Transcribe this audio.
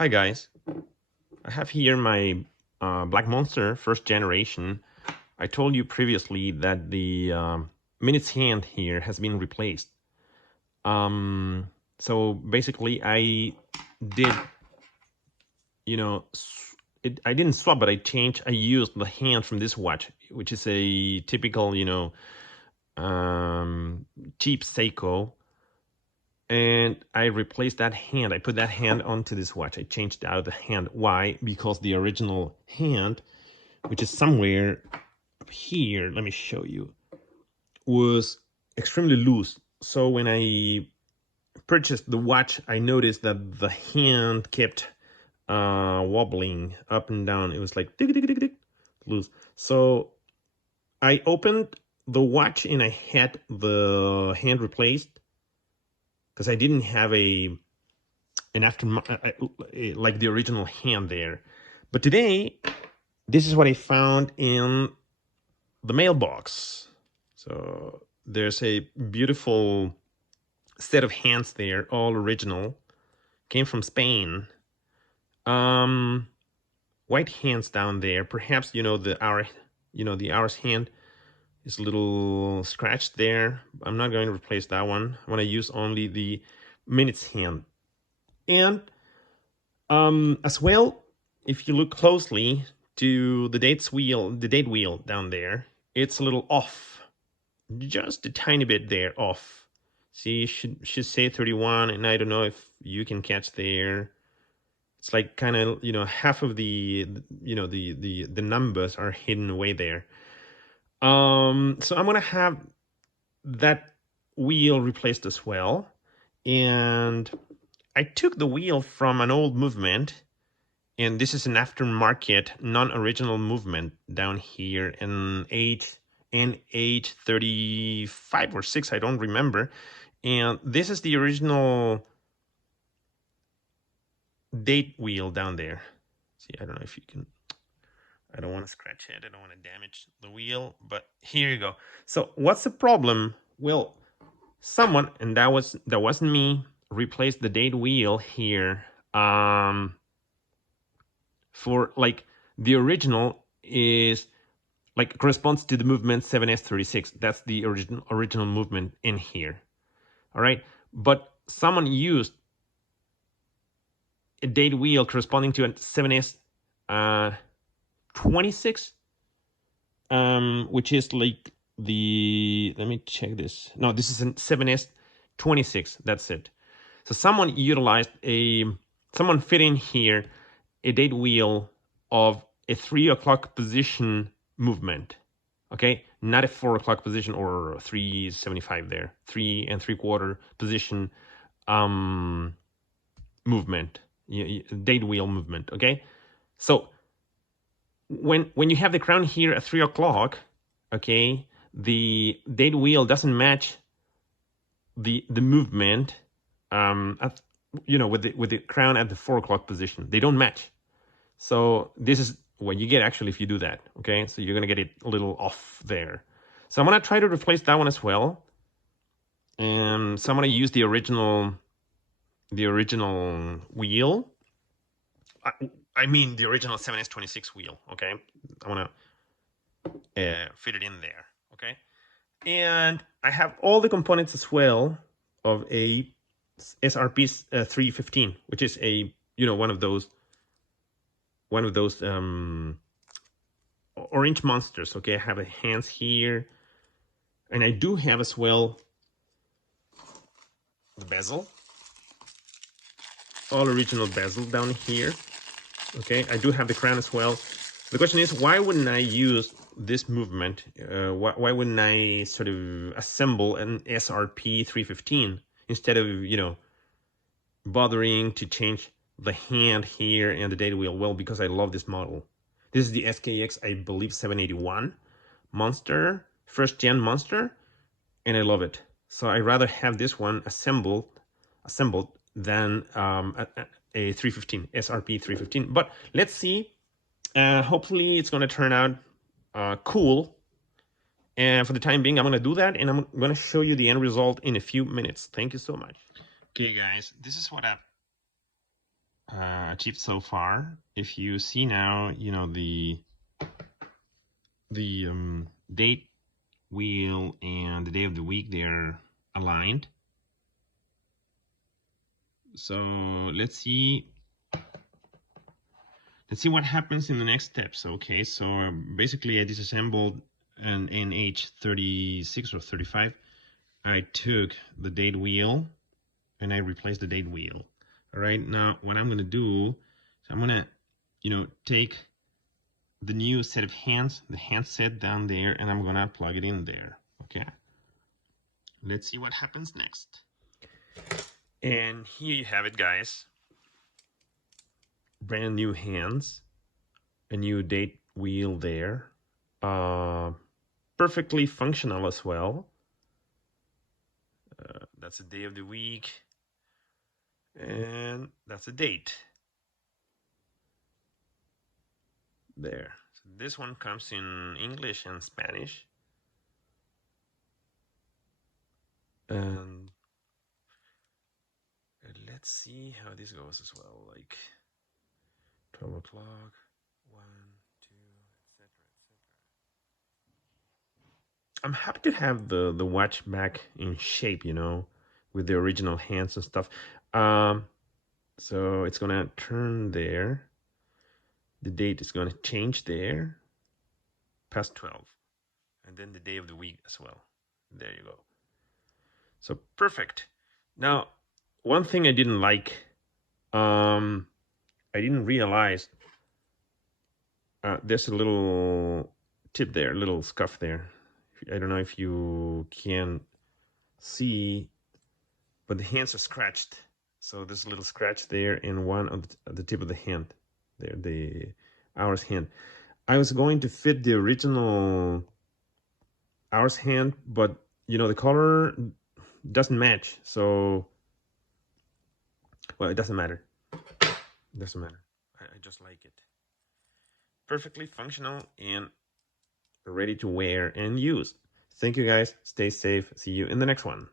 Hi guys, I have here my Black Monster first generation. I told you previously that the minutes hand here has been replaced. So basically I did, I didn't swap, but I used the hand from this watch, which is a typical, cheap Seiko. And I replaced that hand. I put that hand onto this watch. I changed out the hand. Why? Because the original hand, which is somewhere up here, let me show you, was extremely loose. So when I purchased the watch, I noticed that the hand kept wobbling up and down. It was like tick, tick, tick, tick, loose. So I opened the watch and I had the hand replaced because I didn't have an after like the original hand there. But today, this is what I found in the mailbox. So there's a beautiful set of hands there, all original, came from Spain. White hands down there. Perhaps the hour's hand is a little scratched there. I'm not going to replace that one. I want to use only the minutes hand. And as well, if you look closely to the date wheel down there, it's a little off, just a tiny bit there off. See, should say 31, and I don't know if you can catch there. It's like kind of half of the the numbers are hidden away there. So I'm gonna have that wheel replaced as well, and I took the wheel from an old movement. And this is an aftermarket, non-original movement down here in age 35 or 6, I don't remember. And this is the original date wheel down there. See, I don't know if you can, I don't want to scratch it. I don't want to damage the wheel, but here you go. So what's the problem? Well, someone, and that wasn't me, replaced the date wheel here. For like the original is like corresponds to the movement 7S36. That's the original movement in here. All right, but someone used a date wheel corresponding to a 7S 26, which is like the, let me check this. No, this is a 7S 26. That's it. So someone fit in here a date wheel of a 3 o'clock position movement. Okay, not a 4 o'clock position or 375 there, 3 3/4 position movement, date wheel movement. Okay, so when you have the crown here at 3 o'clock, okay, the date wheel doesn't match the movement with the crown at the 4 o'clock position. They don't match. So this is what you get actually if you do that. Okay, so you're gonna get it a little off there. So I'm gonna try to replace that one as well. And so I'm gonna use the original wheel. I mean the original 7S26 wheel. Okay, I wanna fit it in there. Okay, and I have all the components as well of a SRP 315, which is a one of those orange monsters. Okay, I have the hands here, and I do have as well the bezel, all original bezel down here. Okay, I do have the crown as well. The question is, why wouldn't I use this movement? Why wouldn't I sort of assemble an SRP 315 instead of bothering to change the hand here and the data wheel? Well, because I love this model. This is the SKX, I believe, 781 monster, first gen monster, and I love it. So I rather have this one assembled than a 315 SRP 315. But let's see. Hopefully, it's going to turn out cool. And for the time being, I'm going to do that, and I'm going to show you the end result in a few minutes. Thank you so much. Okay, guys, this is what achieved so far. If you see now, you know, the date wheel and the day of the week, they're aligned. So let's see what happens in the next steps. Okay, so basically I disassembled an NH36 or 35. I took the date wheel and I replaced the date wheel. All right, now what I'm gonna do is I'm gonna, you know, take the new set of hands, the handset down there, and I'm gonna plug it in there. Okay, let's see what happens next. And here you have it, guys. Brand new hands, a new date wheel there, perfectly functional as well. That's the day of the week, and that's a date there. So this one comes in English and Spanish, and let's see how this goes as well. Like 12 o'clock, 1, 2, etc., etc. I'm happy to have the watch back in shape, you know, with the original hands and stuff. So it's gonna turn there. The date is gonna change there, past 12, and then the day of the week as well. There you go. So perfect. Now, one thing I didn't like, I didn't realize there's a little tip there, a little scuff there. I don't know if you can see, but the hands are scratched. So there's a little scratch there in one of the tip of the hand, there, the hour's hand. I was going to fit the original hour's hand, but you know the color doesn't match. So, well, it doesn't matter. It doesn't matter. I just like it. Perfectly functional and ready to wear and use. Thank you guys. Stay safe. See you in the next one.